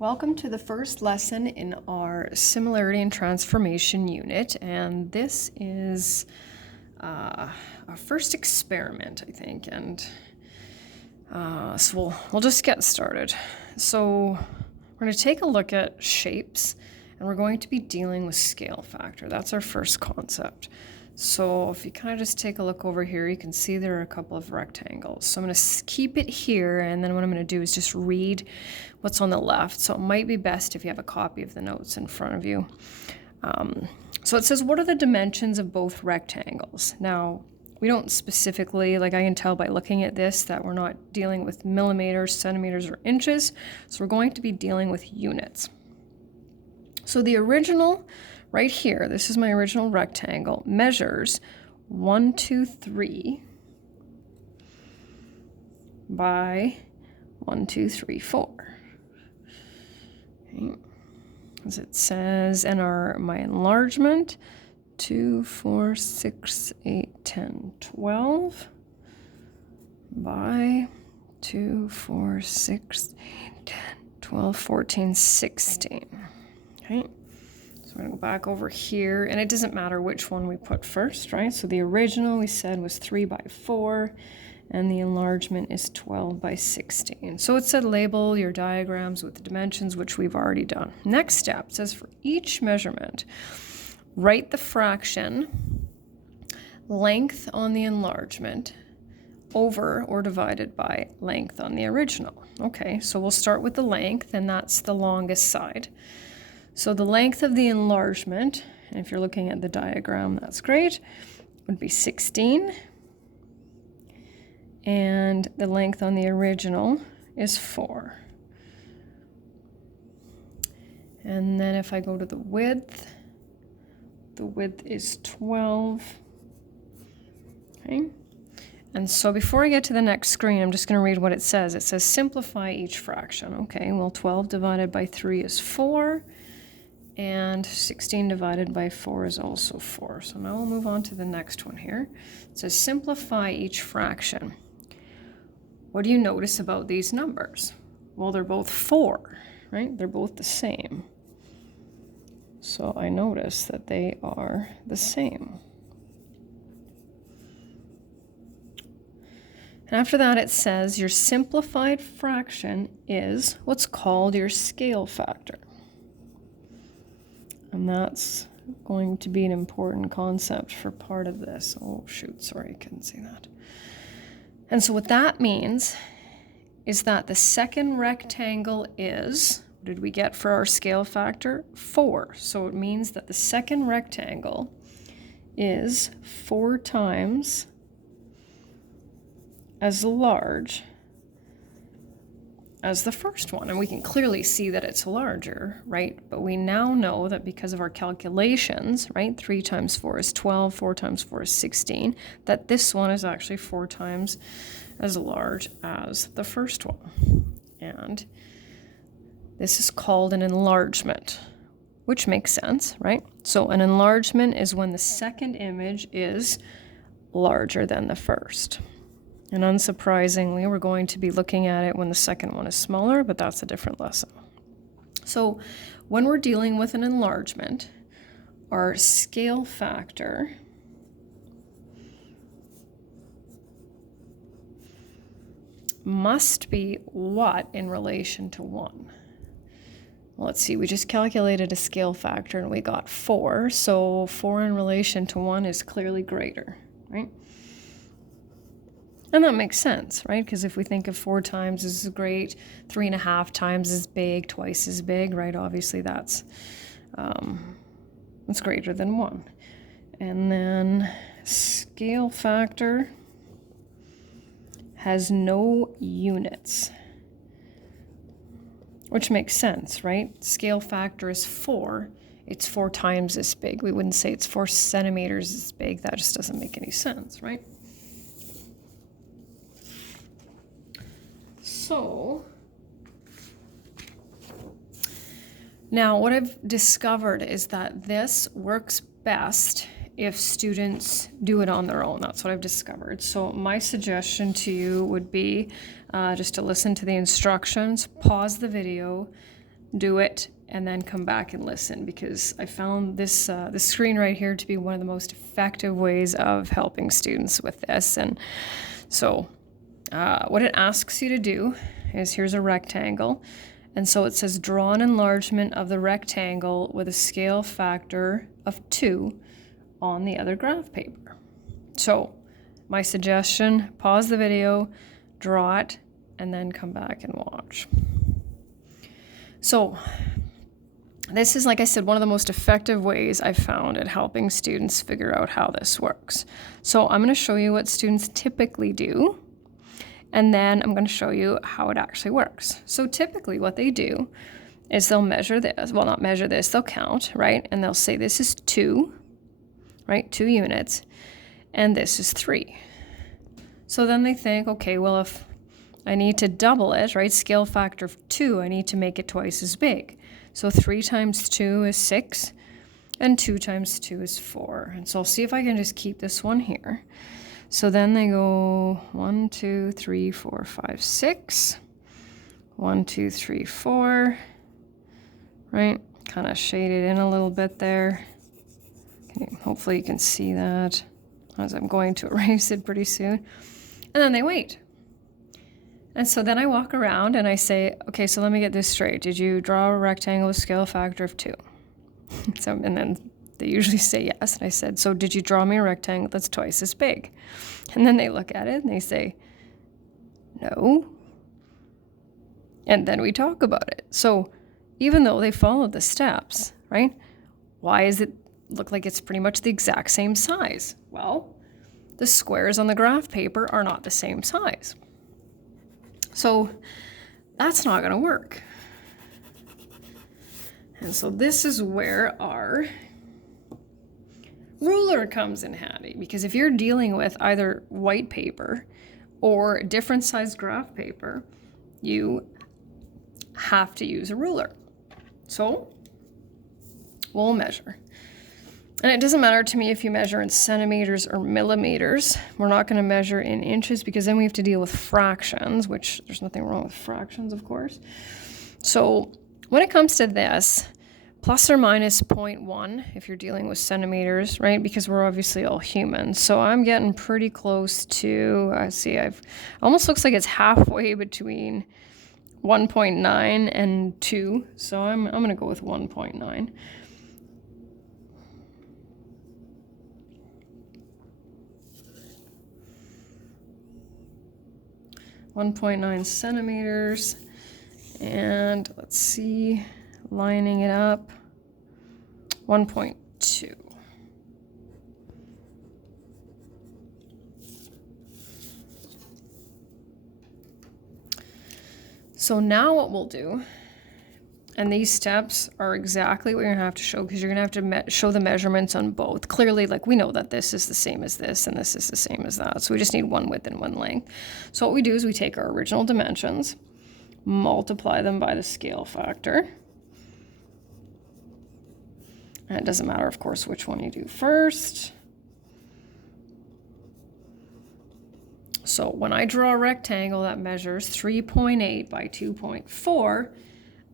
Welcome to the first lesson in our similarity and transformation unit, and this is our first experiment, I think, and so we'll just get started. So we're going to take a look at shapes, and we're going to be dealing with scale factor. That's our first concept. So if you kind of just take a look over here, you can see there are a couple of rectangles. So I'm going to keep it here, and then what I'm going to do is just read what's on the left. So it might be best if you have a copy of the notes in front of you. So it says, what are the dimensions of both rectangles? Now, we don't specifically, I can tell by looking at this that we're not dealing with millimeters, centimeters, or inches. So we're going to be dealing with units. So the original right here, this is my original rectangle, measures 1, 2, 3 by 1, 2, 3, 4. Okay. As it says, and my enlargement, 2, 4, 6, 8, 10, 12 by 2, 4, 6, 8, 10, 12, 14, 16. Okay. So we're going to go back over here, and it doesn't matter which one we put first, right? So the original we said was 3 by 4, and the enlargement is 12 by 16. So it said label your diagrams with the dimensions, which we've already done. Next step says for each measurement, write the fraction length on the enlargement over or divided by length on the original. Okay, so we'll start with the length, and that's the longest side. So the length of the enlargement, and if you're looking at the diagram, that's great, would be 16. And the length on the original is 4. And then if I go to the width is 12. Okay. And so before I get to the next screen, I'm just going to read what it says. It says simplify each fraction. Okay, well, 12 divided by 3 is 4. And 16 divided by 4 is also 4. So now we'll move on to the next one here. It says simplify each fraction. What do you notice about these numbers? Well, they're both 4, right? They're both the same. So I notice that they are the same. And after that, it says your simplified fraction is what's called your scale factor. And that's going to be an important concept for part of this. Oh, shoot, sorry, I couldn't see that. And so what that means is that the second rectangle is, what did we get for our scale factor? 4. So it means that the second rectangle is 4 times as large as the first one. And we can clearly see that it's larger, right? But we now know that because of our calculations, right, 3 times 4 is 12, 4 times 4 is 16, that this one is actually 4 times as large as the first one. And this is called an enlargement, which makes sense, right? So an enlargement is when the second image is larger than the first. And unsurprisingly, we're going to be looking at it when the second one is smaller, but that's a different lesson. So when we're dealing with an enlargement, our scale factor must be what in relation to 1? Well, let's see, we just calculated a scale factor and we got 4. So 4 in relation to 1 is clearly greater, right? And that makes sense, right? Because if we think of 4 times is great, 3.5 times is big, twice as big, right? Obviously that's greater than 1. And then scale factor has no units, which makes sense, right? Scale factor is 4. It's 4 times as big. We wouldn't say it's 4 centimeters as big. That just doesn't make any sense, right? So now what I've discovered is that this works best if students do it on their own. That's what I've discovered. So my suggestion to you would be just to listen to the instructions, pause the video, do it, and then come back and listen, because I found this screen right here to be one of the most effective ways of helping students with this. And so what it asks you to do is, here's a rectangle. And so it says draw an enlargement of the rectangle with a scale factor of 2 on the other graph paper. So my suggestion, pause the video, draw it, and then come back and watch. So this is, like I said, one of the most effective ways I've found at helping students figure out how this works. So I'm going to show you what students typically do, and then I'm going to show you how it actually works. So typically what they do is they'll measure this, well, not measure this, they'll count, right? And they'll say this is 2, right? 2 units, and this is 3. So then they think, okay, well, if I need to double it, right? Scale factor of 2, I need to make it twice as big. So 3 times 2 is 6, and 2 times 2 is 4. And so I'll see if I can just keep this one here. So then they go 1, 2, 3, 4, 5, 6. 1, 2, 3, 4. Right? Kind of shade it in a little bit there. Okay, hopefully you can see that as I'm going to erase it pretty soon. And then they wait. And so then I walk around and I say, okay, so let me get this straight. Did you draw a rectangle with scale factor of 2? And then they usually say yes. And I said, so did you draw me a rectangle that's twice as big? And then they look at it and they say, no. And then we talk about it. So even though they followed the steps, right? Why does it look like it's pretty much the exact same size? Well, the squares on the graph paper are not the same size. So that's not going to work. And so this is where our ruler comes in handy, because if you're dealing with either white paper or different size graph paper, you have to use a ruler. So we'll measure. And it doesn't matter to me if you measure in centimeters or millimeters. We're not going to measure in inches, because then we have to deal with fractions, which there's nothing wrong with fractions, of course. So when it comes to this, plus or minus 0.1 if you're dealing with centimeters, right? Because we're obviously all human. So I'm getting pretty close to, I see, almost looks like it's halfway between 1.9 and 2. So I'm going to go with 1.9. 1.9 centimeters, and let's see, lining it up, 1.2. So now what we'll do, and these steps are exactly what you're gonna have to show, because you're gonna have to show the measurements on both. Clearly, like, we know that this is the same as this and this is the same as that. So we just need one width and one length. So what we do is we take our original dimensions, multiply them by the scale factor. And it doesn't matter, of course, which one you do first. So when I draw a rectangle that measures 3.8 by 2.4,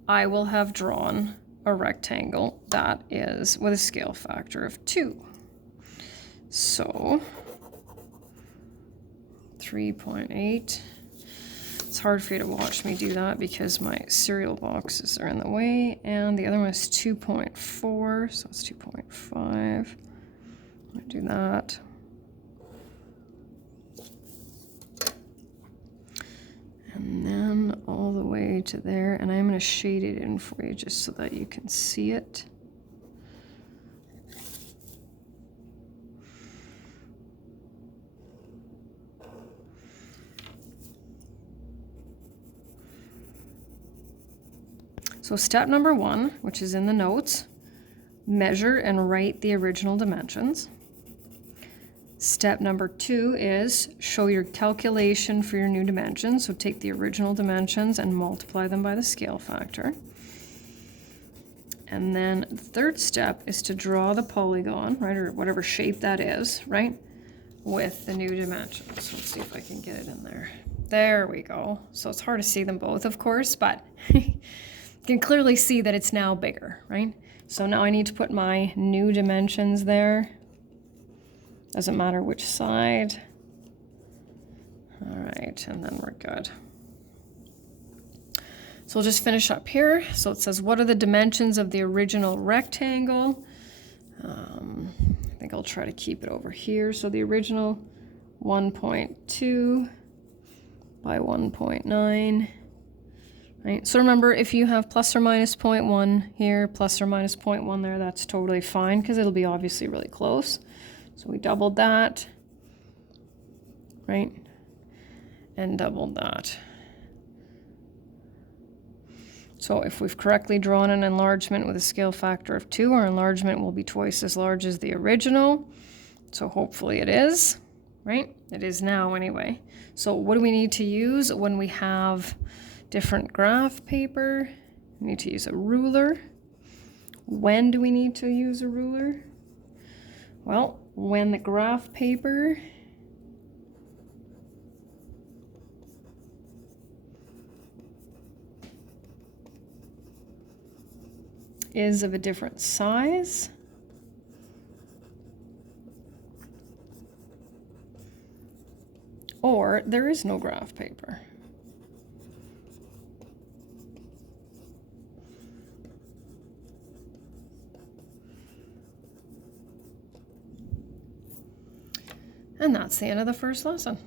I will have drawn a rectangle that is with a scale factor of 2. So 3.8. It's hard for you to watch me do that because my cereal boxes are in the way. And the other one is 2.4, so it's 2.5. I do that. And then all the way to there, and I'm going to shade it in for you just so that you can see it. So step number 1, which is in the notes, measure and write the original dimensions. Step number 2 is show your calculation for your new dimensions. So take the original dimensions and multiply them by the scale factor. And then the third step is to draw the polygon, right, or whatever shape that is, right, with the new dimensions. So let's see if I can get it in there. There we go. So it's hard to see them both, of course, but can clearly see that it's now bigger, right? So now I need to put my new dimensions there. Doesn't matter which side. All right, and then we're good. So we'll just finish up here. So it says, what are the dimensions of the original rectangle? I think I'll try to keep it over here. So the original 1.2 by 1.9. Right? So remember, if you have plus or minus 0.1 here, plus or minus 0.1 there, that's totally fine because it'll be obviously really close. So we doubled that, right? And doubled that. So if we've correctly drawn an enlargement with a scale factor of 2, our enlargement will be twice as large as the original. So hopefully it is, right? It is now anyway. So what do we need to use when we have different graph paper? We need to use a ruler. When do we need to use a ruler? Well, when the graph paper is of a different size, or there is no graph paper. And that's the end of the first lesson.